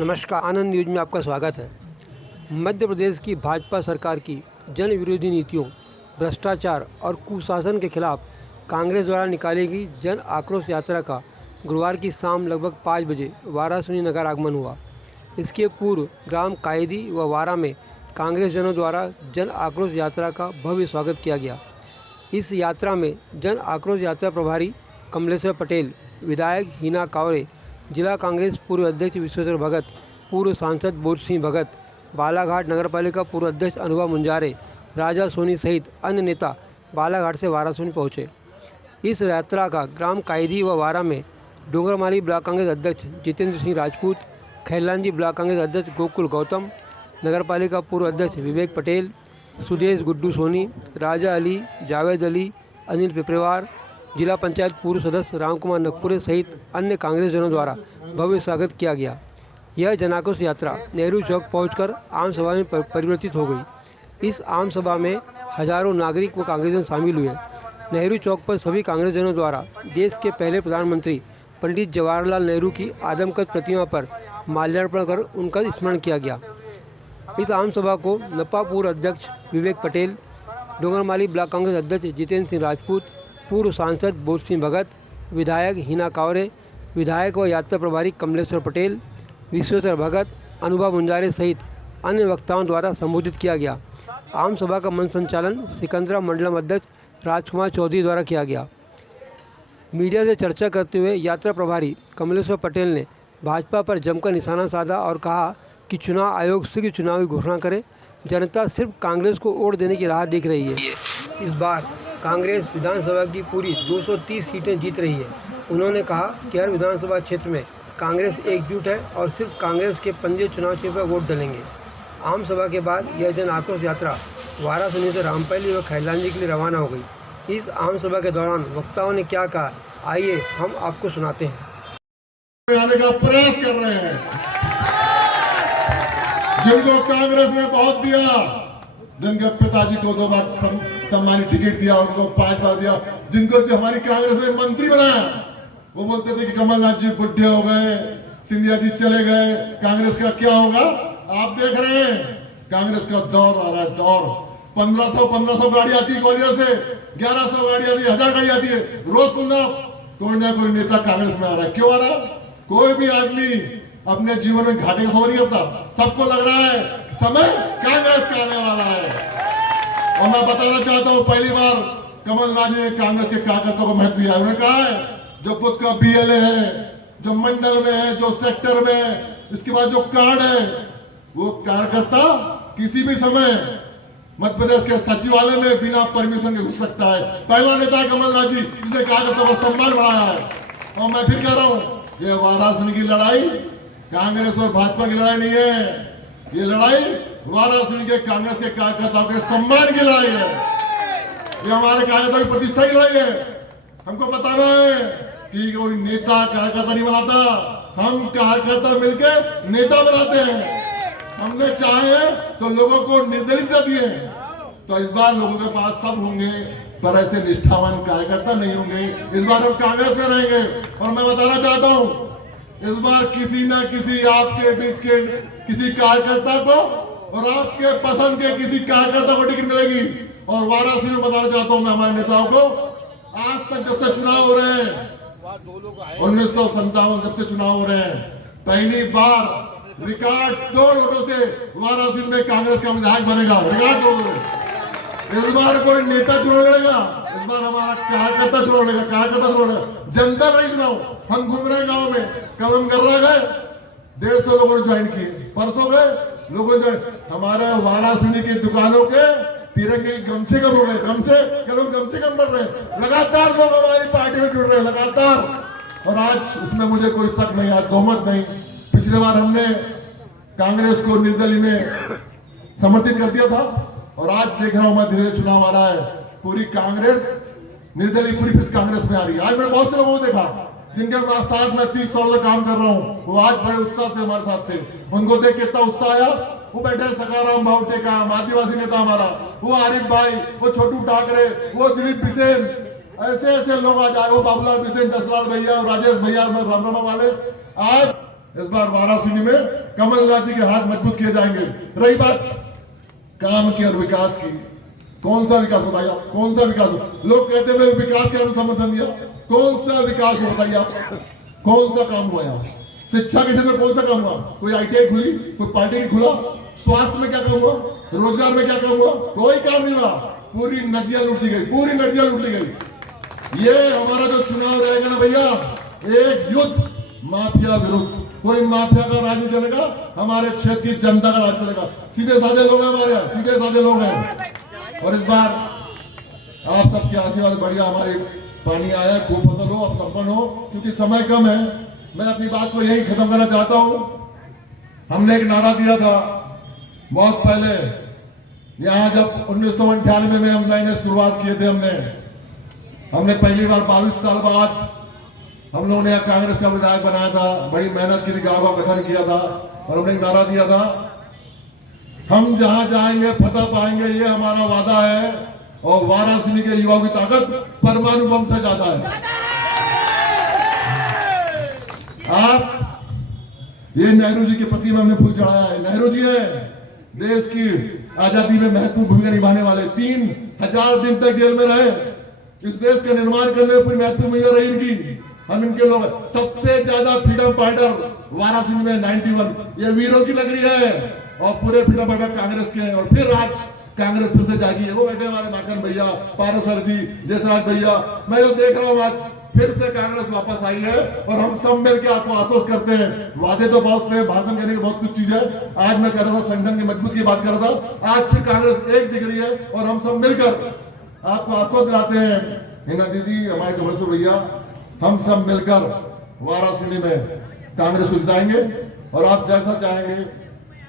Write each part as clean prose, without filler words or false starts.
नमस्कार, आनंद न्यूज में आपका स्वागत है। मध्य प्रदेश की भाजपा सरकार की जन विरोधी नीतियों, भ्रष्टाचार और कुशासन के खिलाफ कांग्रेस द्वारा निकाली गई जन आक्रोश यात्रा का गुरुवार की शाम लगभग 5 बजे वाराणसी नगर आगमन हुआ। इसके पूर्व ग्राम कायदी व वारा में कांग्रेस जनों द्वारा जन आक्रोश यात्रा का भव्य स्वागत किया गया। इस यात्रा में जन आक्रोश यात्रा प्रभारी कमलेश्वर पटेल, विधायक हिना कावरे, जिला कांग्रेस पूर्व अध्यक्ष विश्वेश्वर भगत, पूर्व सांसद बोध सिंह भगत, बालाघाट नगरपालिका पूर्व अध्यक्ष अनुभव मुंजारे, राजा सोनी सहित अन्य नेता बालाघाट से वाराणसी पहुंचे। इस यात्रा का ग्राम कायदी व वारा में डोंगरमाली ब्लॉक कांग्रेस अध्यक्ष जितेंद्र सिंह राजपूत, खैलांजी ब्लॉक कांग्रेस अध्यक्ष गोकुल गौतम, नगरपालिका पूर्व अध्यक्ष विवेक पटेल, सुदेश गुड्डू सोनी, राजा अली, जावेद अली, अनिल पिपरेवार, जिला पंचायत पूर्व सदस्य रामकुमार नकपुरे सहित अन्य कांग्रेस जनों द्वारा भव्य स्वागत किया गया। यह जनाक्रोश यात्रा नेहरू चौक पहुंचकर आम सभा में परिवर्तित हो गई। इस आम सभा में हजारों नागरिक व कांग्रेसजन शामिल हुए। नेहरू चौक पर सभी कांग्रेस जनों द्वारा देश के पहले प्रधानमंत्री पंडित जवाहरलाल नेहरू की आदमकद प्रतिमा पर माल्यार्पण कर उनका स्मरण किया गया। इस आम सभा को नपा पूर्व अध्यक्ष विवेक पटेल, डोंगरमाली ब्लॉक कांग्रेस अध्यक्ष जितेंद्र सिंह राजपूत, पूर्व सांसद बोध सिंह भगत, विधायक हिना कावरे, विधायक व यात्रा प्रभारी कमलेश्वर पटेल, विश्वेश्वर भगत, अनुभव मुंजारे सहित अन्य वक्ताओं द्वारा संबोधित किया गया। आम सभा का मंच संचालन सिकंदरा मंडलम अध्यक्ष राजकुमार चौधरी द्वारा किया गया। मीडिया से चर्चा करते हुए यात्रा प्रभारी कमलेश्वर पटेल ने भाजपा पर जमकर निशाना साधा और कहा कि चुनाव आयोग शीघ्र चुनाव की घोषणा करे। जनता सिर्फ कांग्रेस को वोट देने की राह देख रही है। इस बार कांग्रेस विधानसभा की पूरी 230 सीटें जीत रही है। उन्होंने कहा कि हर विधानसभा क्षेत्र में कांग्रेस एकजुट है और सिर्फ कांग्रेस के पंजे चुनाव चिन्ह पर वोट डालेंगे। आम सभा के बाद यह जन आक्रोश यात्रा वाराणसी से रामपल्ली व खैलांजी के लिए रवाना हो गई। इस आम सभा के दौरान वक्ताओं ने क्या कहा, आइए हम आपको सुनाते हैं। आने का प्रयास कर रहे हैं, जिनको कांग्रेस ने बहुत दिया, जिनके पिताजी को 2 बार सम्मानित टिकट दिया, उनको 5 बार दिया, जिनको जो हमारी कांग्रेस ने मंत्री बनाया, वो बोलते थे कि कमलनाथ जी बुढ़े हो गए, सिंधिया जी चले गए, कांग्रेस का क्या होगा। आप देख रहे हैं कांग्रेस का दौर आ रहा है, दौर। 1500 गाड़ी आती है ग्वालियर से, 1100 गाड़ी आती है, 1000 गाड़ी आती है। रोज सुनना कोई ना कोई नेता कांग्रेस में आ रहा है। क्यों आ रहा है? कोई भी आदमी अपने जीवन में घाटे का खबर नहीं होता। सबको लग रहा है समय कांग्रेस का आने वाला है। और मैं बताना चाहता हूं, पहली बार कमलनाथ ने कांग्रेस के कार्यकर्ताओं को महत्व दिया। उन्होंने कहा है जो बुथ का BLA है, जो मंडल में है, जो सेक्टर में है, इसके बाद जो कार्ड है, वो कार्यकर्ता किसी भी समय मध्य प्रदेश के सचिवालय में बिना परमिशन के घुस सकता है। पहला नेता है कमलनाथ जी जिसने कार्यकर्ताओं को सम्मान बढ़ाया है। और मैं फिर कह रहा हूं, ये वाराणसी की लड़ाई कांग्रेस और भाजपा की लड़ाई नहीं है। ये लड़ाई वाराणसी के कांग्रेस के कार्यकर्ताओं के सम्मान की लड़ाई है। ये हमारे कार्यकर्ताओं की प्रतिष्ठा की लड़ाई है। हमको बताना है कि कोई नेता कार्यकर्ता नहीं बनाता, हम कार्यकर्ता मिलकर नेता बनाते हैं। हमने चाहे तो लोगों को निर्दलित दिए, तो इस बार लोगों के पास सब होंगे, पर ऐसे निष्ठावान कार्यकर्ता नहीं होंगे। इस बार हम कांग्रेस में रहेंगे। और मैं बताना चाहता हूं, इस बार किसी न किसी आपके बीच के किसी कार्यकर्ता को और आपके पसंद के किसी कार्यकर्ता को टिकट मिलेगी। और वाराणसी में बताना चाहता हूं मैं हमारे नेताओं को, आज तक जब से चुनाव हो रहे हैं, 1957 जब से चुनाव हो रहे हैं, पहली बार रिकॉर्ड तोड़ वोटों से वाराणसी में कांग्रेस का विधायक बनेगा। रिकॉर्ड तोड़। इस बार कोई नेता चुनाव लड़ेगा, इस बार हमारा कार्यकर्ता चुनाव लड़ेगा, कार्यकर्ता चुनाव लड़ेगा। जनता नहीं चुनाव। हम घूम रहे हैं गाँव में, कल हम कर रहे गए 150 लोगों ने ज्वाइन किए, परसों गए लोगों ने। हमारे वाराणसी की दुकानों के तिरंगे गमछे कम हो गए, गमछे कम बढ़ रहे। लगातार लोग हमारी पार्टी में जुड़ रहे हैं, लगातार। और आज उसमें मुझे कोई शक नहीं, आज बहुमत नहीं। पिछले बार हमने कांग्रेस को निर्दलीय में समर्थित कर दिया था, और आज देख रहा हूं मैं धीरे धीरे चुनाव आ रहा है, पूरी कांग्रेस निर्दलीय पूरी फिर कांग्रेस में आ रही है। आज मैंने बहुत से लोगों को देखा जिनके साथ मैं 30 साल से काम कर रहा हूं, वो आज बड़े उत्साह से हमारे साथ थे। उनको देख कितना उत्साह आया। वो बैठे सकाराम भावटे का आदिवासी नेता हमारा, वो आरिफ भाई, वो छोटू ठाकरे, वो दिलीप बिसेन, ऐसे ऐसे लोग आज आए, वो बाबूलाल बिसेन, जसलाल भैया, राजेश भैया, रामरामा वाले। आज इस बार वाराणसी में कमलनाथ जी के हाथ मजबूत किए जाएंगे। रही बात काम की और विकास की, कौन सा विकास बताइए आप, कौन सा विकास? लोग कहते हैं विकास के हम समर्थन दिया, कौन सा विकास बताइए आप, कौन सा काम हुआ यहाँ? शिक्षा के क्षेत्र में कौन सा काम हुआ? कोई ITI खुली, कोई पॉलिटेक्निक खुला? स्वास्थ्य में क्या काम हुआ? रोजगार में क्या काम हुआ? कोई काम नहीं हुआ। पूरी नदियां लूटी गई, पूरी नदियां लूटी गई। ये हमारा जो चुनाव रहेगा ना भैया, एक युद्ध माफिया विरुद्ध। कोई माफिया का राज नहीं चलेगा, हमारे क्षेत्र की जनता का राज चलेगा। सीधे साधे लोग हैं हमारे यहाँ, सीधे साधे लोग हैं। और इस बार आप सबके आशीर्वाद बढ़िया हमारे पानी आया, खूब फसल हो, अब संपन्न हो। क्योंकि समय कम है, मैं अपनी बात को यही खत्म करना चाहता हूं। हमने एक नारा दिया था बहुत पहले, यहां जब 1998 में हम नए शुरुआत किए थे। हमने पहली बार 22 साल बाद हम लोगों ने कांग्रेस का विधायक बनाया था, बड़ी मेहनत की गांव का गठन किया था और हमने एक नारा दिया था, हम जहां जाएंगे फतह पाएंगे, ये हमारा वादा है। और वाराणसी के युवाओं की ताकत परमाणु बम से ज्यादा है। आप ये नेहरू जी के प्रतिमा हमने फूल चढ़ाया है। नेहरू जी है देश की आजादी में महत्वपूर्ण भूमिका निभाने वाले, 3000 दिन तक जेल में रहे। इस देश का निर्माण करने में पूरी महत्वपूर्ण भूमिका रही इनकी। हम इनके लोग सबसे ज्यादा फ्रीडम फाइटर वाराणसी में 91, ये वीरों की नगरी है। और पूरे फ्रीडम फाइटर कांग्रेस के हैं। और फिर आज कांग्रेस फिर से जागी है। वो बैठे हमारे माखन भैया, पारसर जी, जयसराज भैया, मैं जो देख रहा हूँ आज फिर से कांग्रेस वापस आई है। और हम सब मिलकर आपको आश्वस्त करते हैं, वादे तो बहुत से, भाषण करने की बहुत कुछ चीज है। आज मैं कह रहा था संगठन की मजबूत की बात कर रहा था, आज फिर कांग्रेस एक दिख रही है। और हम सब मिलकर आपको आश्वस्त दिलाते हैं, हिना दीदी, हमारे कमल भैया, हम सब मिलकर वाराणसी में कांग्रेस को जिताएंगे। और आप जैसा चाहेंगे,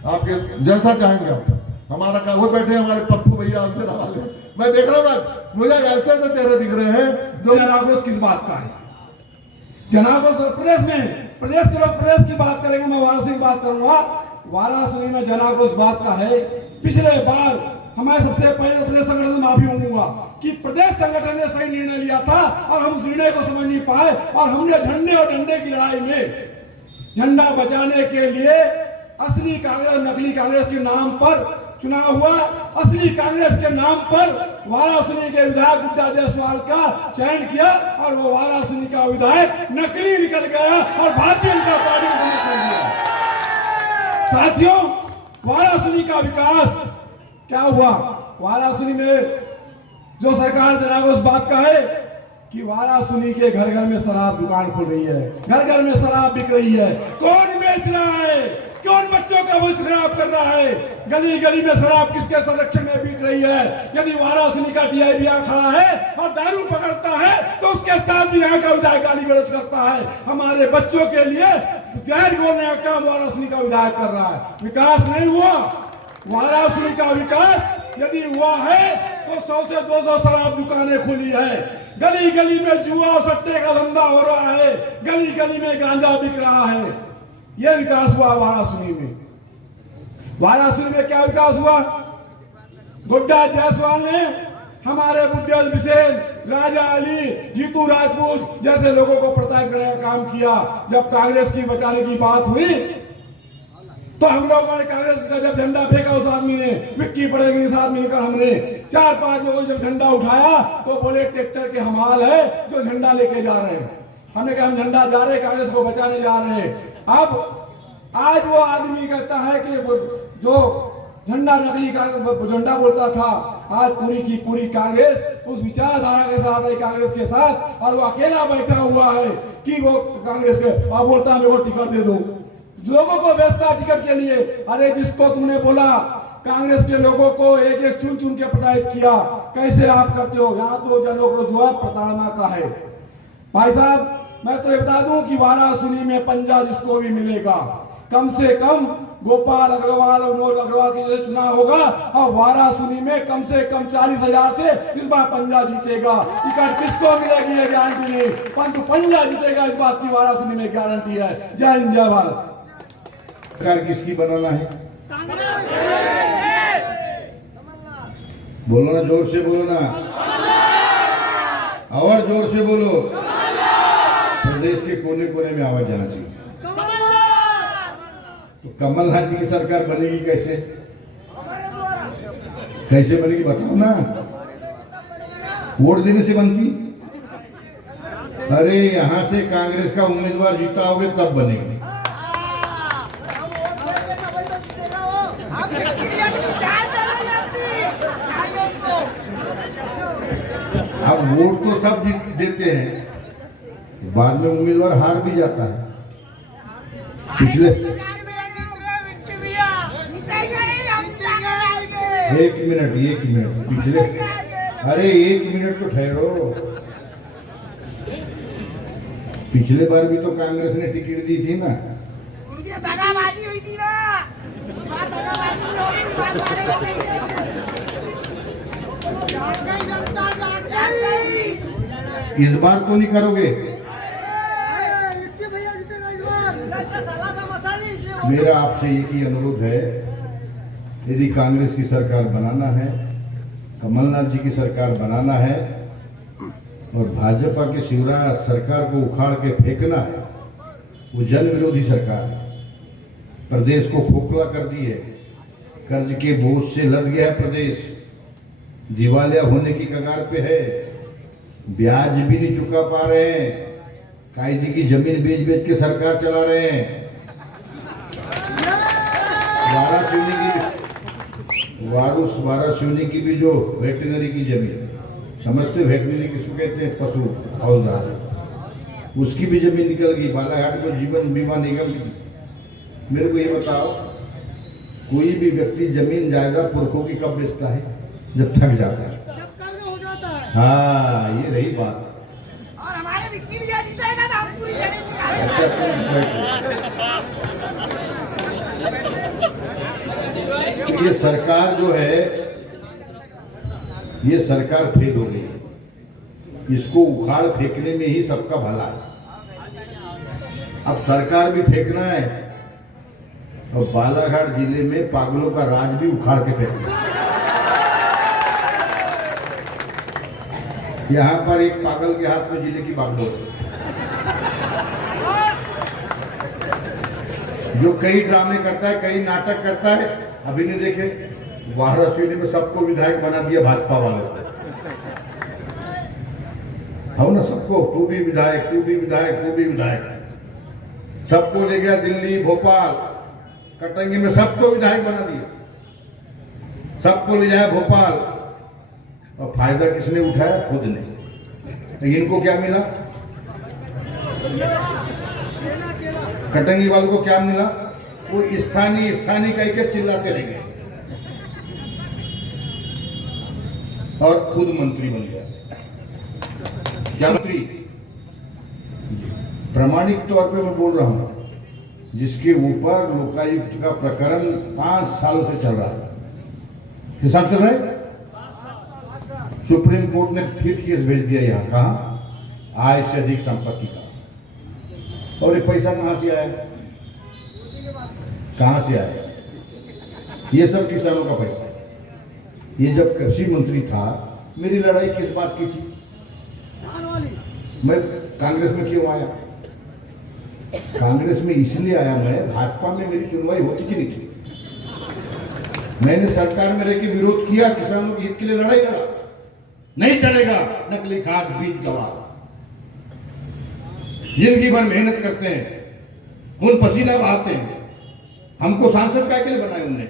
आपके जैसा चाहेंगे आप, हमारा का वो बैठे हमारे पप्पू भैया, हमसे रवाले, मैं देख रहा हूँ मुझे ऐसे ऐसे चेहरे दिख रहे हैं जो जनाक्रोश किस बात का है। जनाक्रोश प्रदेश में, प्रदेश के लोग प्रदेश की बात करेंगे, मैं वाराणसी की बात करूंगा। वाराणसी में जनाक्रोश बात का है। पिछले बार हमारे सबसे पहले प्रदेश संगठन से माफी मांगूंगा कि प्रदेश संगठन ने सही निर्णय लिया था और हम उस निर्णय को समझ नहीं पाए। और हमने झंडे और डंडे की लड़ाई में झंडा बचाने के लिए असली कांग्रेस नकली कांग्रेस के नाम पर चुनाव हुआ। असली कांग्रेस के नाम पर वाराणसी के विधायक गुड्डा जायसवाल का चयन किया और वो वाराणसी का विधायक नकली निकल गया और भारतीय जनता पार्टी को समर्थन कर दिया। साथियों, वाराणसी का विकास क्या हुआ? वाराणसी में जो सरकार जनाक्रोश बात का है कि वाराणसी के घर घर में शराब दुकान खुल रही है, घर घर में शराब बिक रही है। कौन बेच रहा है? कौन बच्चों का भविष्य खराब कर रहा है? गली गली में शराब किसके संरक्षण में बिक रही है? यदि वाराणसी का TIB खड़ा है और दारू पकड़ता है तो उसके साथ भी यहाँ का विधायक गाली गलौज करता है। हमारे बच्चों के लिए जहर घोलने का काम वाराणसी का विधायक कर रहा है। विकास नहीं हुआ। वाराणसी का विकास यदि हुआ है तो 100 से 200 शराब दुकानें खुली है। गली गली में जुआ और सट्टे का धंधा हो रहा है। गली गली में गांजा बिक रहा है। यह विकास हुआ वाराणसी में। वाराणसी में क्या विकास हुआ? गुड्डा जायसवाल ने हमारे बुद्धेश बिसेन, राजा अली, जीतू राजपूत जैसे लोगों को प्रताड़ित करने का काम किया। जब कांग्रेस की बचाने की बात हुई तो हम लोगों ने कांग्रेस का जब झंडा फेंका, उस आदमी ने विक्की पड़ेगी इस आदमी का, हमने 4-5 लोगों जब झंडा उठाया तो बोले ट्रैक्टर के हमाल है जो झंडा लेके जा रहे हैं। हमने कहा हम झंडा जा रहे हैं, कांग्रेस को बचाने जा रहे हैं। अब आज वो आदमी कहता है कि जो झंडा नकली का झंडा बोलता था, आज पूरी की पूरी कांग्रेस उस विचारधारा के साथ है, कांग्रेस के साथ, और वो अकेला बैठा हुआ है कि वो कांग्रेस के और बोलता मेरे को टिकट दे दो। लोगों को व्यवस्था टिकट के लिए। अरे जिसको तुमने बोला कांग्रेस के लोगों को एक एक चुन चुन के प्रताड़ित किया, कैसे आप करते हो? यहाँ तो जनों को जो है प्रताड़ना का है। भाई साहब, मैं तो ये बता दूं कि वाराणसी में पंजा जिसको भी मिलेगा, कम से कम गोपाल अग्रवाल और विनोद अग्रवाल के लिए चुनाव होगा और वाराणसी में कम से कम 40,000 से इस बार पंजा जीतेगा। टिकट किसको मिलेगी ये गारंटी नहीं, परंतु पंजा जीतेगा इस बात की वाराणसी में गारंटी है। जय हिंद, जय भारत। सरकार किसकी बनाना है? बोलो ना, जोर से बोलो ना, और जोर से बोलो। प्रदेश के कोने कोने में आवाज जाना चाहिए। तो कमलनाथ जी की सरकार बनेगी कैसे? कैसे बनेगी बताओ ना। वोट देने से बनती? अरे यहाँ से कांग्रेस का उम्मीदवार जीता होगे तब बनेगी। अब वोट तो सब जीत देते हैं, बाद में उम्मीदवार हार भी जाता है। पिछले एक मिनट पिछले, अरे 1 मिनट तो ठहरो। पिछले बार भी तो कांग्रेस ने टिकट दी थी ना। दगाबाजी हुई थी ना, इस बार तो नहीं करोगे? मेरा आपसे एक ही अनुरोध है, यदि कांग्रेस की सरकार बनाना है, कमलनाथ जी की सरकार बनाना है और भाजपा की शिवराज सरकार को उखाड़ के फेंकना है, वो जन विरोधी सरकार है, प्रदेश को खोखला कर दी है, कर्ज के बोझ से लद गया है प्रदेश, दिवालिया होने की कगार पे है, ब्याज भी नहीं चुका पा रहे हैं, कायदे की जमीन बेच बेच के सरकार चला रहे हैं। वाराणसी की भी जो वेटनरी की जमीन, समझते वेटनरी किसको कहते हैं? पशु हौलदार, उसकी भी जमीन निकल गई। बालाघाट को जीवन बीमा निगम की। मेरे को ये बताओ, कोई भी व्यक्ति जमीन जायदाद पुरखों की कब बेचता है? जब थक जाता है, जब कर्ज हो जाता है। हाँ, ये रही बात। और हमारे विक्की भी जीतेगा ना, हम पूरी जमीन ये सरकार जो है, ये सरकार फेल हो गई है। इसको उखाड़ फेंकने में ही सबका भला है। अब सरकार भी फेंकना है और बालाघाट जिले में पागलों का राज भी उखाड़ के फेंकना है। यहाँ पर एक पागल के हाथ में जिले की बागडोर है, जो कई ड्रामे करता है, कई नाटक करता है। अभी नहीं देखे, वाराणसी में सबको विधायक बना दिया भाजपा वालों को। हो ना, सबको, तू भी विधायक, तू भी विधायक, तू भी विधायक, सबको ले गया दिल्ली, भोपाल, कटंगी में सबको विधायक बना दिया, सबको ले जाया भोपाल। और फायदा किसने उठाया? खुद ने। तो इनको क्या मिला? कटंगी वालों को क्या मिला? वो स्थानीय कह के चिल्लाते रह गए और खुद मंत्री बन गया। क्या मंत्री? प्रामाणिक तौर पे मैं बोल रहा हूं, जिसके ऊपर लोकायुक्त का प्रकरण 5 सालों से चल रहा है। किसान चल रहा है, सुप्रीम कोर्ट ने फिर केस भेज दिया यहाँ। कहा? आय से अधिक संपत्ति का। और ये पैसा कहां से आया? कहां से आया? ये सब किसानों का पैसा है। ये जब कृषि मंत्री था, मेरी लड़ाई किस बात की थी? मैं कांग्रेस में क्यों आया? कांग्रेस में इसलिए आया मैं, भाजपा में मेरी सुनवाई होती थी नहीं थी। मैंने सरकार में रह के विरोध किया, किसानों के हित के लिए लड़ाई लड़ा। नहीं चलेगा नकली खाद, बीज, दवा। जिंदगी भर मेहनत करते हैं, खून पसीना बहाते हैं। हमको सांसद क्या के लिए बनाए उनने?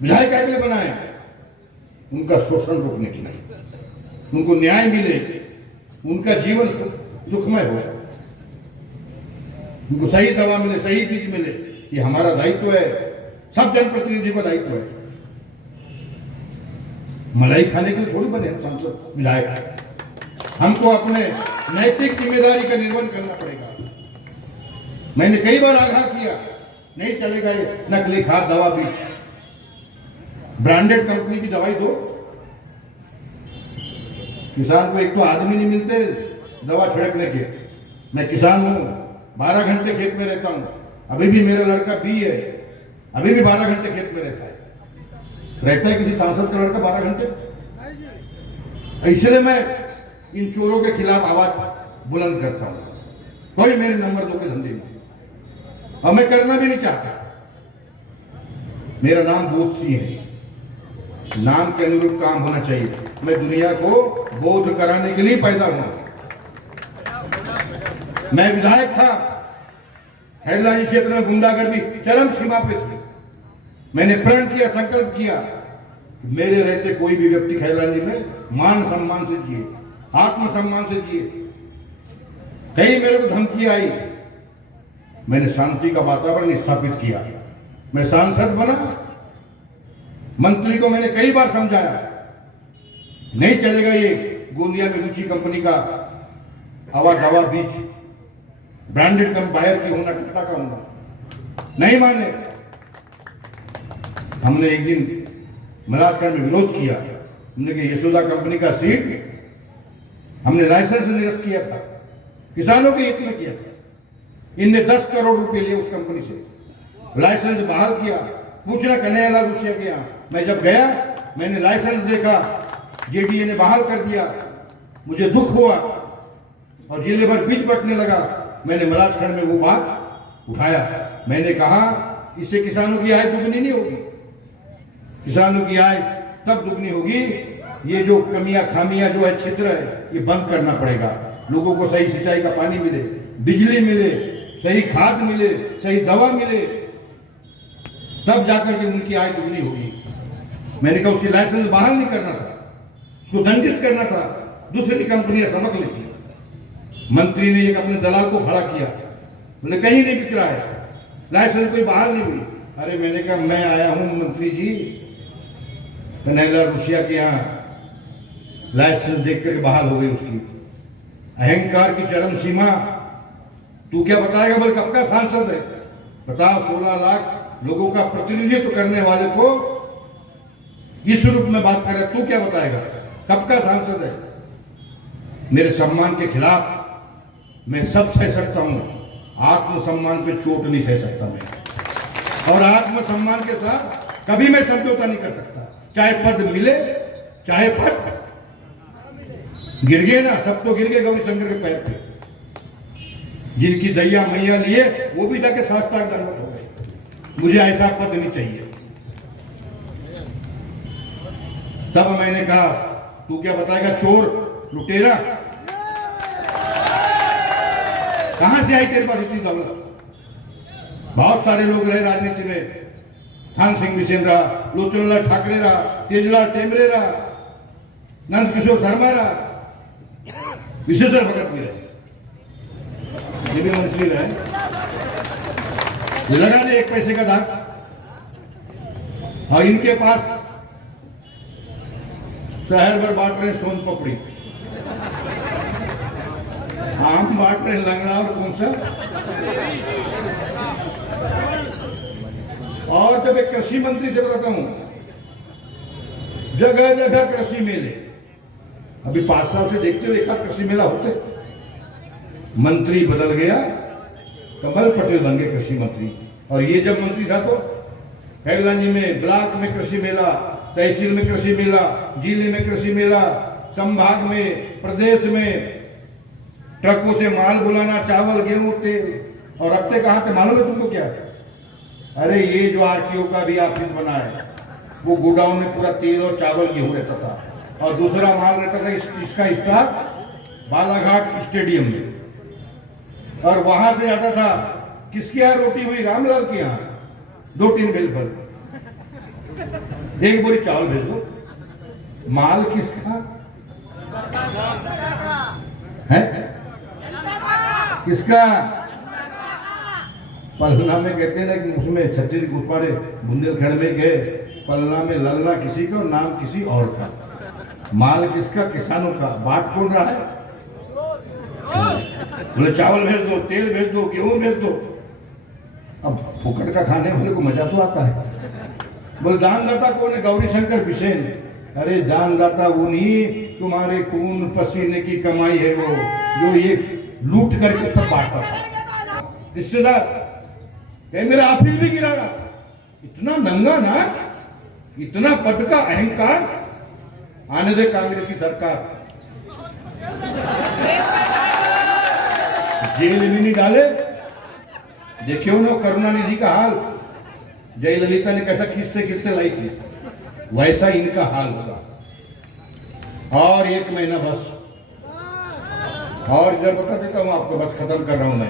विधायक क्या के लिए बनाए? उनका शोषण रोकने के लिए, उनको न्याय मिले, उनका जीवन सुखमय हो, उनको सही दवा मिले, सही बीज मिले। ये हमारा दायित्व है, सब जनप्रतिनिधि का दायित्व है। मलाई खाने के लिए थोड़ी बने हम सांसद विधायक। हमको अपने नैतिक जिम्मेदारी का निर्वहन करना पड़ेगा। मैंने कई बार आग्रह किया, नहीं चलेगा ये नकली खाद, दवा, बीज। ब्रांडेड कंपनी की दवाई दो। किसान को एक तो आदमी नहीं मिलते दवा छिड़कने के। मैं किसान हूं, 12 घंटे खेत में रहता हूं। अभी भी मेरा लड़का बी है, अभी भी 12 घंटे खेत में रहता है किसी सांसद का लड़का 12 घंटे? इसलिए मैं इन चोरों के खिलाफ आवाज बुलंद करता हूं। कोई मेरे नंबर 2 के धंधे में, और मैं करना भी नहीं चाहता। मेरा नाम बोध सिंह है, नाम के अनुरूप काम होना चाहिए। मैं दुनिया को बोध कराने के लिए पैदा हुआ। मैं विधायक था, हैदराबाद क्षेत्र में गुंडागर्दी चरम सीमा पे थी। मैंने प्रण किया, संकल्प किया कि मेरे रहते कोई भी व्यक्ति खैलानी में मान सम्मान से जिए, आत्मसम्मान से जिए। कई मेरे को धमकी आई, मैंने शांति का वातावरण स्थापित किया। मैं सांसद बना, मंत्री को मैंने कई बार समझाया, नहीं चलेगा ये गोंदिया में रुचि कंपनी का हवा गवा बीच ब्रांडेड कम बाहर के होना, टाटा का होना, नहीं माने। हमने एक दिन मलाजखंड में विरोध किया। हमने कहा यशोदा कंपनी का सीट हमने लाइसेंस निरस्त किया था, किसानों के हित में किया था। इनने 10 करोड़ रुपए लिए उस कंपनी से, लाइसेंस बहाल किया। पूछना कन्हैयालाल रुसिया के यहाँ। मैं जब गया, मैंने लाइसेंस देखा, जेडीए ने बहाल कर दिया। मुझे दुख हुआ और जिले भर बीच बटने लगा। मैंने मलाजखंड में वो बात उठाया। मैंने कहा इससे किसानों की आय दुगनी नहीं होगी, किसानों की आय तब दुगनी होगी, ये जो कमियां खामियां जो है छिद्र है, ये बंद करना पड़ेगा। लोगों को सही सिंचाई का पानी मिले, बिजली मिले, सही खाद मिले, सही दवा मिले, तब जाकर के उनकी आय दुगनी होगी। मैंने कहा उसकी लाइसेंस बहाल नहीं करना था, उसको दंडित करना था, दूसरी कंपनियां सबक लेती। मंत्री ने एक अपने दलाल को खड़ा किया, बोले कहीं नहीं बिक रहा है, लाइसेंस कोई बहाल नहीं हुई। अरे मैंने कहा मैं आया हूं मंत्री जी कन्हैयालाल रुसिया के यहाँ, लाइसेंस देख करके बहाल हो गई उसकी। अहंकार की चरम सीमा। तू क्या बताएगा, बोले कब का सांसद है? बताओ, 16 लाख लोगों का प्रतिनिधित्व करने वाले को इस रूप में बात कर रहा है, तू क्या बताएगा? कब का सांसद है? मेरे सम्मान के खिलाफ मैं सब सह सकता हूं, आत्मसम्मान पे चोट नहीं सह सकता मैं। और आत्मसम्मान के साथ कभी मैं समझौता नहीं कर सकता, चाहे पद मिले चाहे पद गिर गए ना, सब तो गिर गए गौरी शंकर के पैर पे। जिनकी दैया मैया लिए वो भी जाके साष्टांग दंडवत हो गए। मुझे ऐसा पद नहीं चाहिए। तब मैंने कहा तू क्या बताएगा, चोर लुटेरा, कहां से आई तेरे पास इतनी दौलत? बहुत सारे लोग रहे राजनीति में, थान सिंह बिसेन रहा, लोचनलाल ठाकरे रहा, तेजलाल टेमरे रहा, नंद किशोर शर्मा रहा, विशेश्वर भगत भी रहे, ये भी मंत्री रहे। लगा दे 1 पैसे का दाग। और इनके पास शहर भर बांट रहे सोन पपड़ी, आम बांट रहे लंगड़ा और कौन सा। और जब एक कृषि मंत्री से बताता हूं, जगह जगह कृषि मेले, अभी 5 साल से देखते हुए एक कृषि मेला होते। मंत्री बदल गया, कमल पटेल बन गए कृषि मंत्री। और ये जब मंत्री था तो कैलानी में ब्लॉक में कृषि मेला, तहसील में कृषि मेला, जिले में कृषि मेला, संभाग में, प्रदेश में ट्रकों से माल बुलाना, चावल गेहूं तेल। और रखते कहां थे मालूम है तुमको क्या? अरे ये जो आरटीओ का भी ऑफिस बना है, वो गोडाउन में पूरा तेल और चावल गेहूं रहता था, और दूसरा माल रहता था इसका स्टॉक बालाघाट स्टेडियम में। और वहां से आता था, किसके यहाँ रोटी हुई? रामलाल के यहाँ 2-3 बिल पर 1 बोरी चावल भेज दो। माल किसका है? किसका? पलना में कहते ना कि उसमें छत्तीस गुटवारे बुंदेलखंड में गए, पलना में ललना किसी का और नाम किसी और का। माल किसका? किसानों का। बांट कौन रहा है? बोले चावल भेज दो, तेल भेज दो, गेहूं भेज दो। अब फुकट का खाने वाले को मजा तो आता है। बोले दानदाता कौन है? गौरी शंकर बिसेन। अरे दानदाता वो नहीं, तुम्हारे खून पसीने की कमाई है वो, जो ये लूट करके सब बांटता था। रिश्तेदार मेरा ऑफिस भी गिरा रहा। इतना नंगा नाच, इतना पद का अहंकार। आने दे कांग्रेस की सरकार, जेल में नहीं डाले। देखियो ना करुणानिधि का हाल, जयललिता ने कैसा खींचते खींचते लाई थी, वैसा इनका हाल होगा। और 1 महीना बस, और इधर बता देता हूं आपको, बस खत्म कर रहा हूं मैं।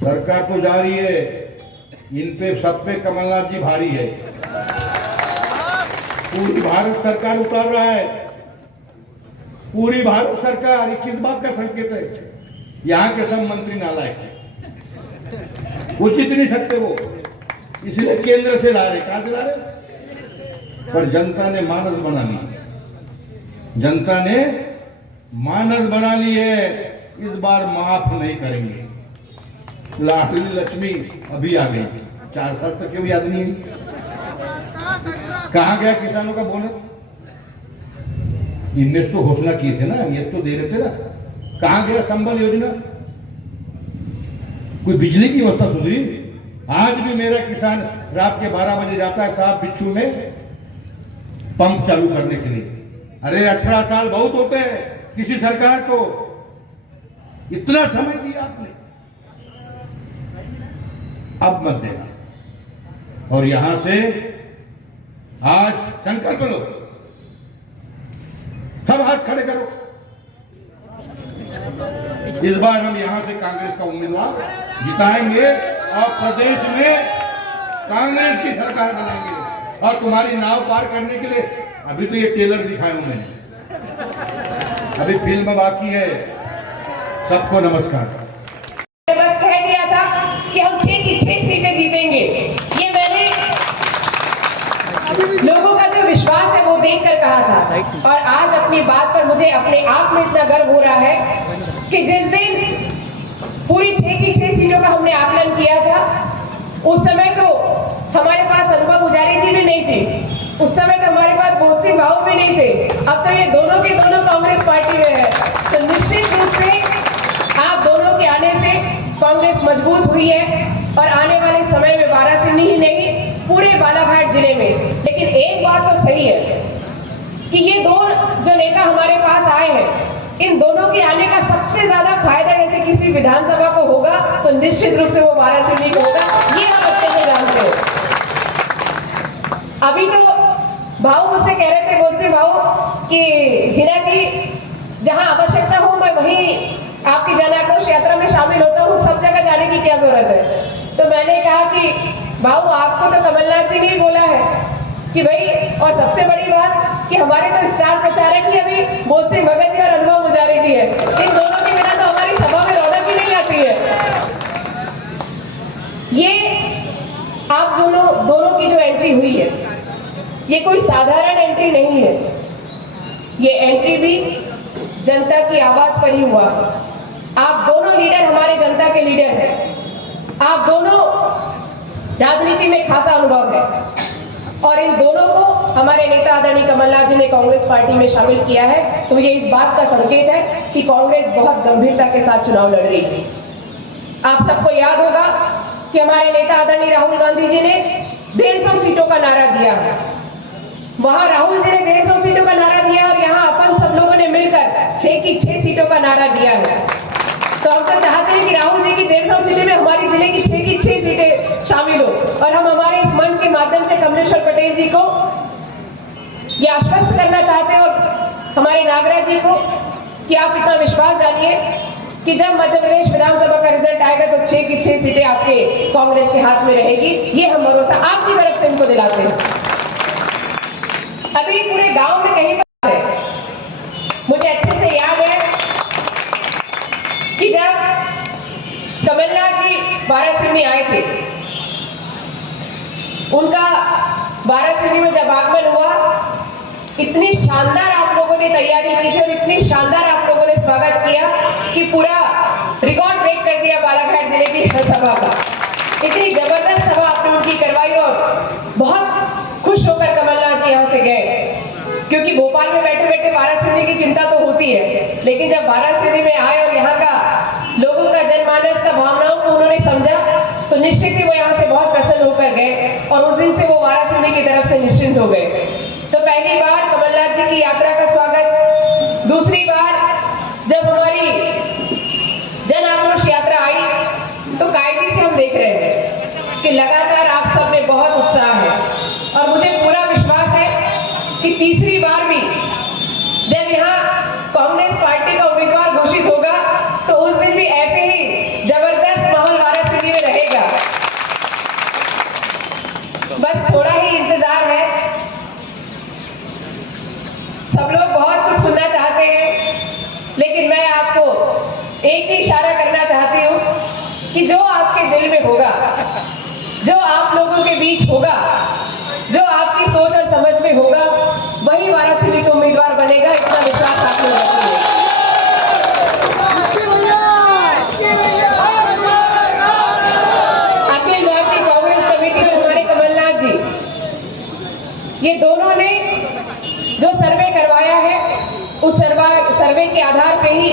सरकार तो जा रही है, इन पे सब पे कमलनाथ जी भारी है। पूरी भारत सरकार उतार रहा है, पूरी भारत सरकार। ये किस बात का संकेत है? यहाँ के सब मंत्री नालायक हैं, कुछ ही नहीं सकते वो, इसलिए केंद्र से ला रहे। कहां से ला रहे? पर जनता ने मानस बना ली, जनता ने मानस बना ली है, इस बार माफ नहीं करेंगे। लाडली लक्ष्मी अभी आ गई, 4 साल तक क्यों याद नहीं है? कहां गया किसानों का बोनस? इनने तो घोषणा किए थे ना, ये तो दे रहे थे ना, कहां गया संबल योजना? कोई बिजली की व्यवस्था सुधरी? आज भी मेरा किसान रात के 12 बजे जाता है साहब बिच्छू में पंप चालू करने के लिए। अरे 18 साल बहुत होते हैं किसी सरकार को, इतना समय दिया आपने, अब मत देना। और यहां से आज संकल्प लो, सब हाथ खड़े करो। इस बार हम यहां से कांग्रेस का उम्मीदवार जिताएंगे और प्रदेश में कांग्रेस की सरकार बनाएंगे। और तुम्हारी नाव पार करने के लिए अभी तो ये टेलर दिखाया हूं मैंने, अभी फिल्म बाकी है। सबको नमस्कार। बस कह दिया था कि हम 6 की 6 सीटें जीतेंगे। ये मैंने लोगों का जो विश्वास है वो देखकर कहा था, और आज अपनी बात पर मुझे अपने आप में इतना गर्व हो रहा है कि जिस दिन पूरी 6 की 6 सीटों का हमने आकलन किया था, उस समय तो हमारे पास अनुभव पुजारी जी भी नहीं थे, उस समय तो हमारे पास बोध सिंह भाऊ भी नहीं थे। अब तो ये दोनों के दोनों कांग्रेस पार्टी में है, तो निश्चित रूप से आप दोनों के आने से कांग्रेस मजबूत हुई है। और आने वाले समय में वाराणसी ही नहीं, पूरे बालाघाट जिले में। लेकिन एक बात तो सही है कि ये दो जो नेता हमारे पास आए हैं, इन दोनों के आने का सबसे ज्यादा फायदा जैसे किसी विधानसभा को होगा तो निश्चित रूप से वो वाराणसी को होगा, ये हम अच्छे से जानते हैं। अभी तो भाऊ मुझसे कह रहे थे, बोलते भाऊ कि हिना जी जहां आवश्यकता हो मैं वहीं आपकी जन आक्रोश यात्रा में शामिल होता हूँ, सब जगह जाने की क्या जरूरत है? तो मैंने कहा कि भाऊ आपको तो कमलनाथ जी ने ही बोला है कि भाई, और सबसे बड़ी बात कि हमारे तो स्टार प्रचारक ही अभी बोध सिंह भगत जी और अनुभव पुजारी जी है, इन दोनों के बिना तो हमारी सभा में रौनक ही नहीं आती है। ये आप दोनों की जो एंट्री हुई है, ये कोई साधारण एंट्री नहीं है, ये एंट्री भी जनता की आवाज पर ही हुआ। आप दोनों लीडर हमारे जनता के लीडर हैं, आप दोनों राजनीति में खासा अनुभव है, और इन दोनों को हमारे नेता आदरणीय कमलनाथ जी ने कांग्रेस पार्टी में शामिल किया है, तो ये इस बात का संकेत है कि कांग्रेस बहुत गंभीरता के साथ चुनाव लड़ रही है। आप सबको याद होगा कि हमारे नेता आदरणीय राहुल गांधी जी ने 150 सीटों का नारा दिया। वहां राहुल जी ने 150 सीटों का नारा दिया और यहाँ अपन सब लोगों ने मिलकर 6 की 6 सीटों का नारा दिया है। तो हम तो चाहते हैं कि राहुल जी की 150 सीटें में हमारी जिले की 6 की 6 सीटें शामिल हो, और हम हमारे इस मंच के माध्यम से कमलेश्वर पटेल जी को ये आश्वस्त करना चाहते हैं और हमारे नागराज जी को कि आप इतना विश्वास जानिए कि जब मध्य प्रदेश विधानसभा का रिजल्ट आएगा तो 6 की 6 सीटें आपके कांग्रेस के हाथ में रहेगी। ये हम भरोसा आपकी तरफ से इनको दिलाते हैं। अभी पूरे गांव में कहीं पर है, मुझे अच्छे से याद है कि जब कमलनाथ जी वाराणसी में आए थे, उनका वाराणसी में जब आगमन हुआ, इतनी शानदार आप लोगों ने तैयारी की थी और इतनी शानदार आप लोगों ने स्वागत किया कि पूरा रिकॉर्ड ब्रेक कर दिया बालाघाट जिले की सभा का। इतनी जबरदस्त सभा आपने उनकी करवाई और बहुत खुश होकर कमलनाथ जी यहाँ से गए, क्योंकि भोपाल में बैठे बैठे वाराणसी की चिंता तो होती है, लेकिन जब वाराणसी में आए और यहाँ का लोगों का जनमानस का भावनाओं को उन्होंने समझा तो निश्चित ही वो यहाँ से बहुत प्रसन्न होकर गए और उस दिन से वो वाराणसी की तरफ से निश्चिंत हो गए। तो पहली बार कमलनाथ जी की यात्रा का स्वागत, दूसरी बार जब हमारी जन आक्रोश यात्रा आई तो कायदे से हम देख रहे हैं कि लगातार आप सब में बहुत उत्साह है और मुझे पूरा विश्वास है कि तीसरी बार भी जब यहाँ कांग्रेस पार्टी का उम्मीदवार घोषित होगा तो उस दिन भी ऐसे ही जबरदस्त माहौल वाराणसी में रहेगा। बस थोड़ा ही इंतजार है। सब लोग बहुत कुछ सुनना चाहते हैं, लेकिन मैं आपको एक ही इशारा करना चाहती हूँ कि जो आपके दिल में होगा, जो आप लोगों के बीच होगा, जो आपकी सोच और समझ में होगा, वही वाराणसी का उम्मीदवार बनेगा। इतना विश्वास आप लोग रखिए। अखिल भारतीय कांग्रेस कमेटी और हमारे कमलनाथ जी, ये दोनों ने जो सर्वे करवाया है, उस सर्वे के आधार पे ही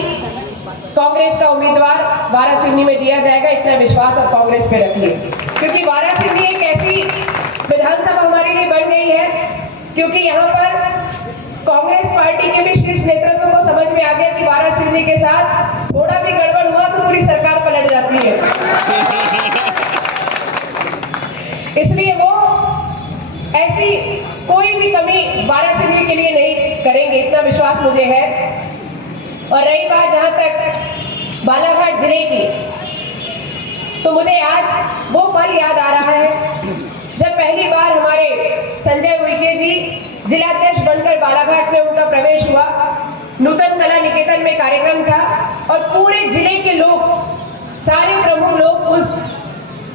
कांग्रेस का उम्मीदवार वाराणसी में दिया जाएगा। इतना विश्वास अब कांग्रेस पे रखिए, क्योंकि वाराणसी एक ऐसी विधानसभा हमारे लिए बन गई है, क्योंकि यहाँ पर कांग्रेस पार्टी के भी शीर्ष नेतृत्व को समझ में आ गया कि वाराणसी के साथ थोड़ा भी गड़बड़ हुआ तो पूरी सरकार पलट जाती है। इसलिए वो ऐसी कोई भी कमी वाराणसी के लिए नहीं करेंगे, इतना विश्वास मुझे है। और रही बात जहां तक बालाघाट जिले की, तो मुझे आज वो पल याद आ रहा है जब पहली बार हमारे संजय उइके जी जिलाध्यक्ष बनकर बालाघाट में उनका प्रवेश हुआ। नूतन कला निकेतन में कार्यक्रम था और पूरे जिले के लोग, सारे प्रमुख लोग उस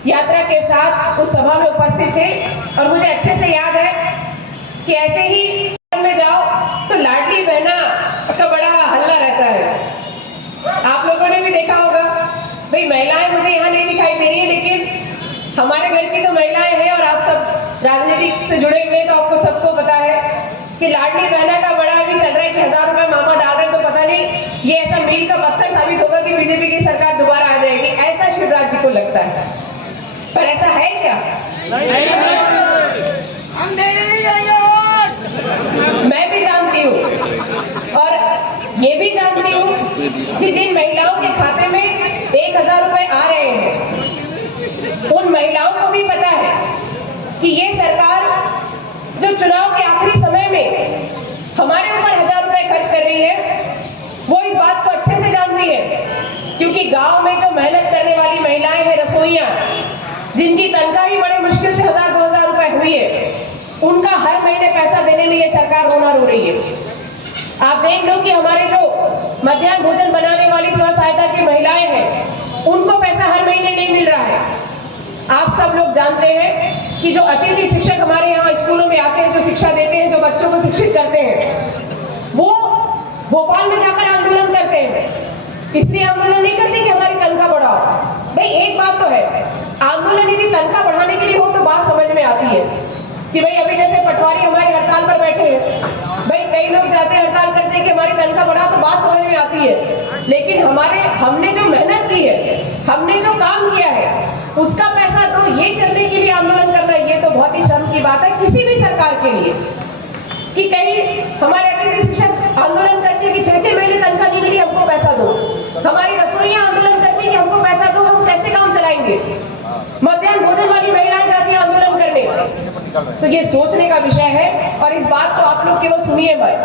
यात्रा के साथ उस सभा में उपस्थित थे। और मुझे अच्छे से याद है कि ऐसे ही में जाओ तो लाडली बहना का बड़ा हल्ला रहता है। आप लोगों ने भी देखा होगा। भाई महिलाएं मुझे यहाँ नहीं दिखाई दे रही है, लेकिन हमारे घर की तो महिलाएं हैं और आप सब राजनीति से जुड़े हुए, तो आपको सबको पता है कि लाडली बहना का बड़ा अभी चल रहा है कि 1000 रुपए मामा डाल रहे हैं। तो पता नहीं ये ऐसा मील का पत्थर साबित होगा कि बीजेपी की सरकार दोबारा आ जाएगी, ऐसा शिवराज जी को लगता है। पर ऐसा है क्या? हम नहीं जाएंगे। मैं भी जानती हूँ और ये भी जानती हूँ कि जिन महिलाओं के खाते में 1000 रुपए आ रहे हैं, उन महिलाओं को भी पता है कि ये सरकार जो चुनाव के आखिरी समय में हमारे ऊपर 1000 रुपए खर्च कर रही है, वो इस बात को अच्छे से जानती है। क्योंकि गांव में जो मेहनत करने वाली महिलाएं हैं, रसोइयां, जिनकी तनख्वाह ही बड़े मुश्किल से 1000-2000 रुपए हुई है, उनका हर महीने पैसा देने में ये सरकार रोना रो रही है। आप देख लो कि हमारे जो मध्याह्न भोजन बनाने वाली स्व सहायता की महिलाएं हैं, उनको पैसा हर महीने नहीं मिल रहा है। आप सब लोग जानते हैं कि जो अतिथि शिक्षक हमारे यहाँ स्कूलों में आते हैं, जो शिक्षा देते हैं, जो बच्चों को शिक्षित करते हैं, वो भोपाल में जाकर आंदोलन करते हैं। इसलिए आंदोलन नहीं करते कि हमारी तनख्वाह बढ़ाओ। भाई एक बात तो है, आंदोलन यदि तनख्वाह बढ़ाने के लिए हो तो बात समझ में आती है कि भाई अभी जैसे पटवारी हमारे हड़ताल पर बैठे हैं, भाई कई लोग जाते हैं हड़ताल करते हैं कि हमारी तनख्वाह बढ़ा, तो बात समझ में आती है। लेकिन हमने जो मेहनत की है, हमने जो काम किया है, उसका पैसा दो, ये करने के लिए आंदोलन करना, ये तो बहुत ही शर्म की बात है किसी भी सरकार के लिए। कि कई हमारे अतिथि शिक्षक आंदोलन करते हैं कि 6-6 महीने तनख्वाह नहीं मिली, हमको पैसा दो। हमारी रसोइयां आंदोलन करती है कि हमको पैसा दो, हम कैसे काम चलाएंगे। मध्याह्न भोजन वाली महिलाएं जाती है आंदोलन करने। तो ये सोचने का विषय है। और इस बात को आप लोग केवल सुनिए मत,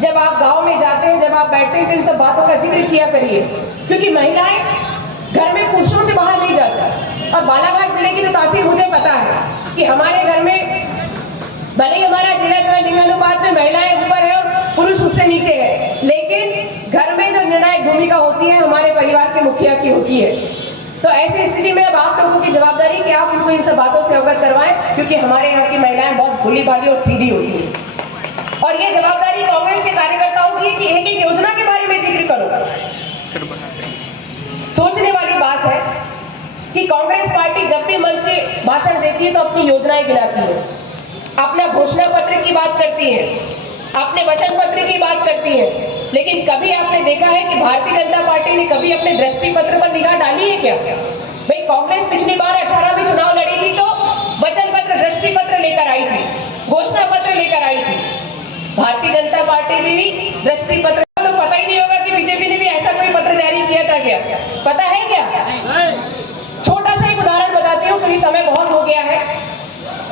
जब आप गांव में जाते हैं, जब आप बैठते हैं, तो इन सब बातों का जिक्र किया करिए। क्योंकि महिलाएं घर में पुरुषों से बाहर नहीं जाती। और बालाघाट जिले की तो तासीर मुझे पता है कि हमारे घर में भले ही हमारा जिला जो है लिंगानुपात में महिलाएं ऊपर है और पुरुष उससे नीचे है, लेकिन घर में जो निर्णायक भूमिका होती है हमारे परिवार के मुखिया की होती है। तो ऐसी स्थिति में अब आप लोगों की जवाबदारी कि आप उनको इन सब बातों से अवगत करवाएं, क्योंकि हमारे यहाँ की महिलाएं बहुत भोली भाली और सीधी होती है। और ये जवाबदारी कांग्रेस के कार्यकर्ताओं की है कि एक एक योजना के बारे में जिक्र करो। सोचने वाली बात है कि कांग्रेस पार्टी जब भी मंच से भाषण देती है तो अपनी योजनाएं गिनाती है, अपना घोषणा पत्र की बात करती है, अपने वचन पत्र की बात करती है। लेकिन कभी आपने देखा है कि भारतीय जनता पार्टी ने कभी अपने दृष्टि पत्र पर निगाह डाली है क्या? भाई कांग्रेस पिछली बार 18 में चुनाव लड़ी थी तो वचन पत्र, दृष्टि पत्र लेकर आई थी, घोषणा पत्र लेकर आई थी। भारतीय जनता पार्टी में भी दृष्टि पत्र, तो पता ही नहीं होगा कि बीजेपी ने भी ऐसा कोई पत्र जारी किया था क्या? पता है क्या? छोटा सा एक उदाहरण बताती हूँ क्योंकि समय बहुत हो गया है।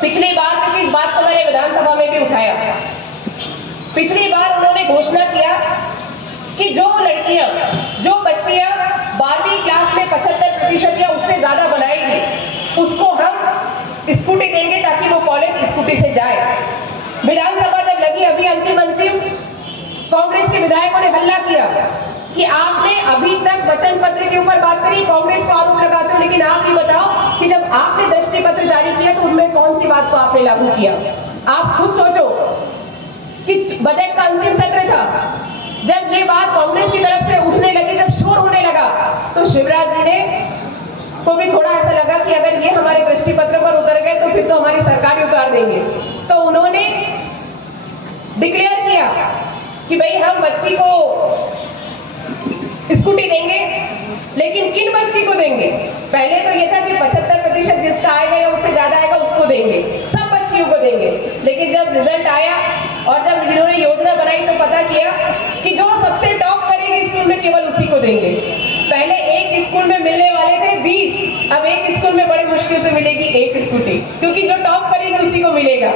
पिछली बार क्योंकि इस बात को मैंने विधानसभा में भी उठाया, पिछली बार उन्होंने घोषणा किया कि जो लड़कियां, जो बच्चियां 12वीं क्लास में 75% या उससे ज्यादा बनाएंगी, उसको हम स्कूटी देंगे ताकि वो कॉलेज स्कूटी से जाए। विधानसभा जब लगी, अभी अंतिम कांग्रेस के विधायकों ने हल्ला किया कि आपने अभी तक वचन पत्र के ऊपर बात करी, कांग्रेस को आरोप लगाते हो, लेकिन आप ये बताओ कि जब आपने दृष्टि पत्र जारी किया तो उनमें कौन सी बात को आपने लागू किया। आप खुद सोचो कि बजट का अंतिम सत्र था, जब ये बात कांग्रेस की तरफ से उठने लगी, जब शोर होने लगा, तो शिवराज जी ने को भी थोड़ा ऐसा लगा कि अगर ये हमारे दृष्टि पत्र पर उतर गए तो फिर तो हमारी सरकार ही उतार देंगे। तो उन्होंने डिक्लेयर किया कि भाई हम बच्ची को स्कूटी देंगे, लेकिन किन बच्ची को देंगे। पहले तो ये था कि 75% जिसका आएगा या उससे ज्यादा आएगा उसको देंगे, सब बच्चियों को देंगे। लेकिन जब रिजल्ट आया और जब इन्होंने योजना बनाई तो पता किया कि जो सबसे टॉप करेगी स्कूल में केवल उसी को देंगे। पहले एक स्कूल में मिलने वाले थे 20, अब एक स्कूल में बड़ी मुश्किल से मिलेगी एक स्कूटी, क्योंकि जो टॉप करेगी उसी को मिलेगा।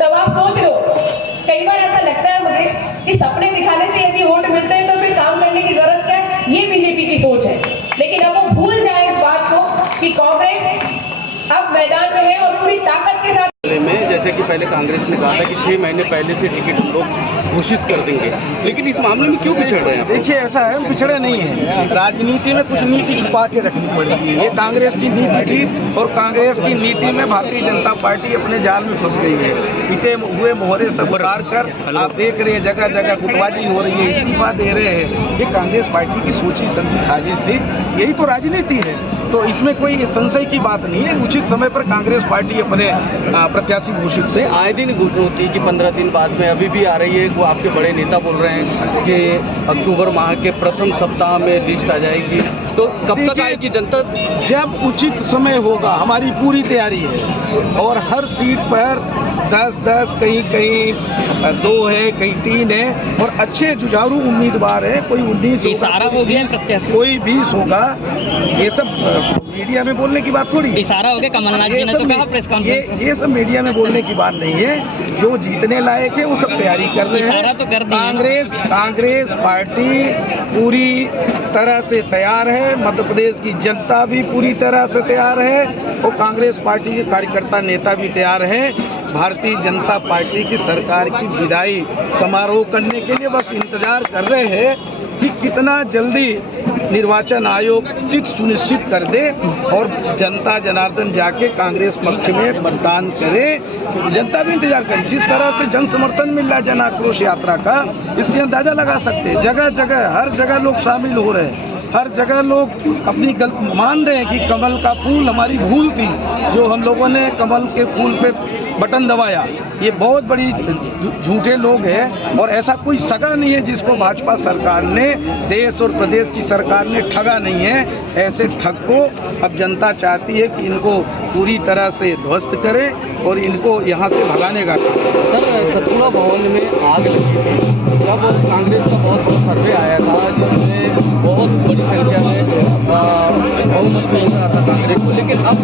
तब आप सोच लो, कई बार ऐसा लगता है मुझे कि सपने दिखाने से यदि वोट मिलते हैं तो फिर काम करने की जरूरत क्या है, ये बीजेपी की सोच है। लेकिन अब वो भूल जाए इस बात को कि कांग्रेस अब मैदान में है और पूरी ताकत के साथ में, जैसे कि पहले कांग्रेस ने कहा था कि 6 महीने पहले से टिकट हम लोग घोषित कर देंगे, लेकिन इस मामले में क्यों पिछड़ रहे हैं? देखिए, ऐसा है, पिछड़े नहीं है, राजनीति में कुछ नीति छुपा के रखनी पड़ेगी। ये कांग्रेस की नीति थी और कांग्रेस की नीति में भारतीय जनता पार्टी अपने जाल में फंस गई है। पिटे हुए मोहरे सब उतार कर आप देख रहे हैं जगह जगह गुटबाजी हो रही है, इस्तीफा दे रहे हैं। ये कांग्रेस पार्टी की सोची समझी साजिश थी, यही तो राजनीति है। तो इसमें कोई संशय की बात नहीं है। उचित समय पर कांग्रेस पार्टी अपने प्रत्याशी घोषित करे। आए दिन घोषणा होती है कि 15 दिन बाद में, अभी भी आ रही है, वो आपके बड़े नेता बोल रहे हैं कि अक्टूबर माह के प्रथम सप्ताह में लिस्ट आ जाएगी। तो कब तक आएगी जनता? जब उचित समय होगा, हमारी पूरी तैयारी है और हर सीट पर 10-10, कहीं 2 है, कहीं 3 है और अच्छे जुझारू उम्मीदवार है। कोई 19 होगा, कोई 20 होगा। ये सब मीडिया में बोलने की बात थोड़ी, इशारा हो गया। कमलनाथ जी ने तो कहा प्रेस कॉन्फ्रेंस, ये सब मीडिया में बोलने की बात नहीं है। जो जीतने लायक है वो सब तैयारी कर रहे हैं। तो कर कांग्रेस पार्टी पूरी तरह से तैयार है, मध्य प्रदेश की जनता भी पूरी तरह से तैयार है और कांग्रेस पार्टी के कार्यकर्ता नेता भी तैयार हैं। भारतीय जनता पार्टी की सरकार की विदाई समारोह करने के लिए बस इंतजार कर रहे हैं कि कितना जल्दी निर्वाचन आयोग सुनिश्चित कर दे और जनता जनार्दन जाके कांग्रेस पक्ष में मतदान करे। जनता भी इंतजार करे। जिस तरह से जन समर्थन मिल रहा है जन आक्रोश यात्रा का, इससे अंदाजा लगा सकते हैं। जगह जगह हर जगह लोग शामिल हो रहे हैं, हर जगह लोग अपनी गलती मान रहे हैं कि कमल का फूल हमारी भूल थी, जो हम लोगों ने कमल के फूल पे बटन दबाया। ये बहुत बड़ी झूठे लोग हैं और ऐसा कोई सगा नहीं है जिसको भाजपा सरकार ने, देश और प्रदेश की सरकार ने ठगा नहीं है। ऐसे ठग को अब जनता चाहती है कि इनको पूरी तरह से ध्वस्त करे और इनको यहाँ से भगाने का। सर, सतपुड़ा भवन में आग लगी थी, जब कांग्रेस का बहुत बड़ा सर्वे आया था जिसमें बहुत बड़ी संख्या में बहुमत मिल रहा था कांग्रेस को, लेकिन अब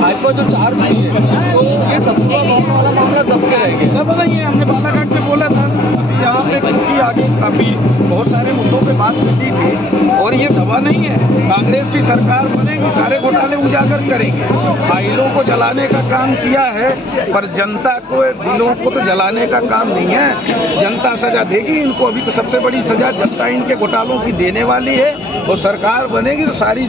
भाजपा जो चार्ज हुई है तो ये सतपुड़ा भवन वाला मामला दब के रह गया। दब नहीं है, हमने बालाघाट में बोला था, अभी यहाँ पे क्योंकि आगे काफी बहुत सारे मुद्दों पे बात करनी थी और ये दबा नहीं है। कांग्रेस की सरकार बनेगी, सारे घोटाले उजागर करेंगे। फाइलों को जलाने का काम किया है पर जनता को, दिलों को तो जलाने का काम नहीं है। जनता सजा देगी इनको। अभी तो सबसे बड़ी सजा जनता इनके घोटालों की देने वाली है और सरकार बनेगी तो सारी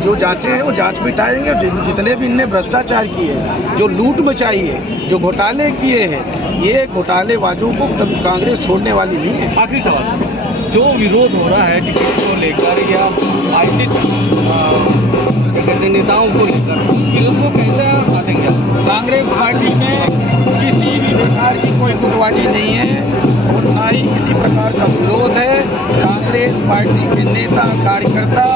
जो जांचें हैं वो जांच बिठाएंगे। जितने भी इनने भ्रष्टाचार किए, जो लूट मचाई है, जो घोटाले किए हैं, ये घोटालेबाजों को कभी कांग्रेस छोड़ने वाली नहीं है। आखिरी सवाल, जो विरोध हो रहा है टिकट को लेकर या नेताओं को लेकर, उस विरोध को कैसे साधेंगे? कांग्रेस पार्टी में किसी भी प्रकार की कोई गुटबाजी नहीं है और ना ही किसी प्रकार का विरोध है। कांग्रेस पार्टी के नेता कार्यकर्ता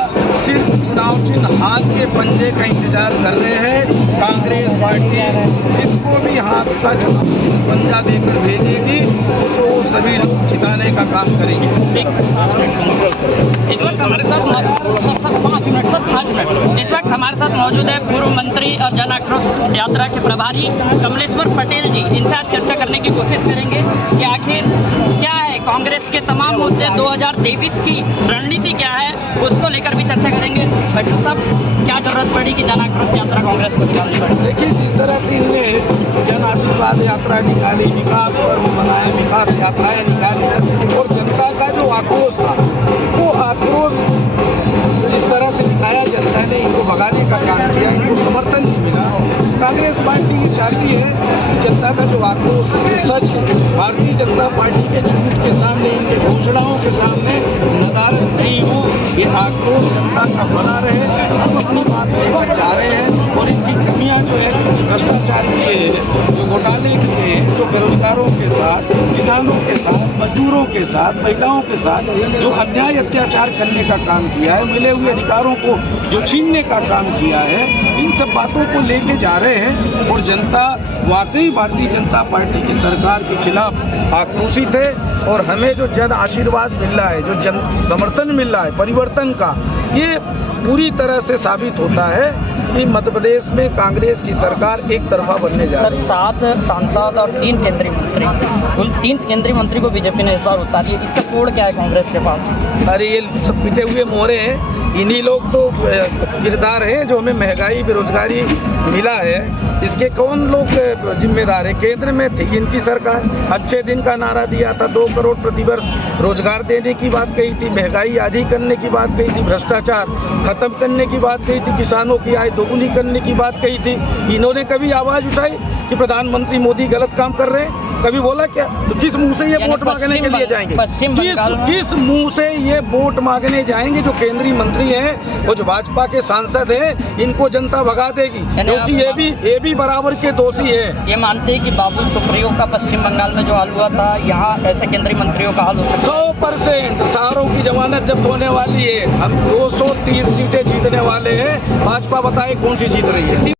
सिर्फ चुनाव चिन्ह हाथ के पंजे का इंतजार कर रहे हैं। कांग्रेस पार्टी जिसको भी हाथ का पंजा देकर भेजेगी उसको सभी लोग जिताने का काम करेंगे। इस वक्त हमारे साथ 5 मिनट इस वक्त हमारे साथ मौजूद है पूर्व मंत्री और जन आक्रोश यात्रा के प्रभारी कमलेश्वर पटेल जी। इनसे आज चर्चा करने की कोशिश करेंगे कि आखिर क्या है कांग्रेस के तमाम मुद्दे, 2023 की रणनीति क्या है, उसको लेकर भी चर्चा करेंगे। डॉक्टर साहब, क्या जरूरत पड़ी कि जन आक्रोश यात्रा कांग्रेस को निकालनी पड़ी? देखिए, जिस तरह से इन्होंने जन आशीर्वाद यात्रा निकाली, विकास पर्व मनाया, विकास यात्राएं निकाली और जनता का जो आक्रोश था वो आक्रोश जिस तरह से दिखाया, जनता ने इनको भगाने का काम किया, इनको समर्थन नहीं मिला। कांग्रेस पार्टी ये चाहती है कि जनता का जो आक्रोश है, जो सच है, भारतीय जनता पार्टी के झूठ के सामने, इनके घोषणाओं के सामने नदारद नहीं हो, ये आक्रोश जनता का बना रहे। हम अपनी बात लेकर जा रहे हैं और इनकी कमियां जो है, जो भ्रष्टाचार किए हैं, जो घोटाले किए हैं, जो बेरोजगारों के साथ, किसानों के साथ, मजदूरों के साथ, महिलाओं के साथ जो अन्याय अत्याचार करने का काम किया है, मिले हुए अधिकारों को जो छीनने का काम किया है, इन सब बातों को लेके जा रहे हैं और जनता वाकई भारतीय जनता पार्टी की सरकार के खिलाफ आक्रोशित है। और हमें जो जन आशीर्वाद मिल रहा है, जो जन समर्थन मिल रहा है परिवर्तन का, ये पूरी तरह से साबित होता है कि मध्य प्रदेश में कांग्रेस की सरकार एक तरफा बनने जा रही है। 7 सांसद और 3 केंद्रीय मंत्री, कुल 3 केंद्रीय मंत्री को बीजेपी ने इस बार उतार दिया। इसका तोड़ क्या है कांग्रेस के पास? अरे ये सब पिटे हुए मोहरे हैं। इन्हीं लोग तो किरदार हैं जो हमें महंगाई, बेरोजगारी मिला है। इसके कौन लोग जिम्मेदार है? केंद्र में थी इनकी सरकार, अच्छे दिन का नारा दिया था, 2 करोड़ प्रतिवर्ष रोजगार देने की बात कही थी, महंगाई आधी करने की बात कही थी, भ्रष्टाचार खत्म करने की बात कही थी, किसानों की आय दोगुनी करने की बात कही थी। इन्होंने कभी आवाज उठाई कि प्रधानमंत्री मोदी गलत काम कर रहे हैं? कभी बोला क्या? तो किस मुंह से ये वोट मांगने के लिए जाएंगे? किस मुंह से ये वोट मांगने जाएंगे? जो केंद्रीय मंत्री हैं, वो जो भाजपा के सांसद हैं, इनको जनता भगा देगी, क्योंकि ये भी बराबर के दोषी है। ये मानते हैं कि बाबुल सुप्रियो का पश्चिम बंगाल में जो हाल हुआ था, यहाँ ऐसे केंद्रीय मंत्रियों का हाल हो सकता है? 100% सारों की जमानत जब्त होने वाली है। हम 230 सीटें जीतने वाले हैं। भाजपा बताए कौन सी जीत रही है?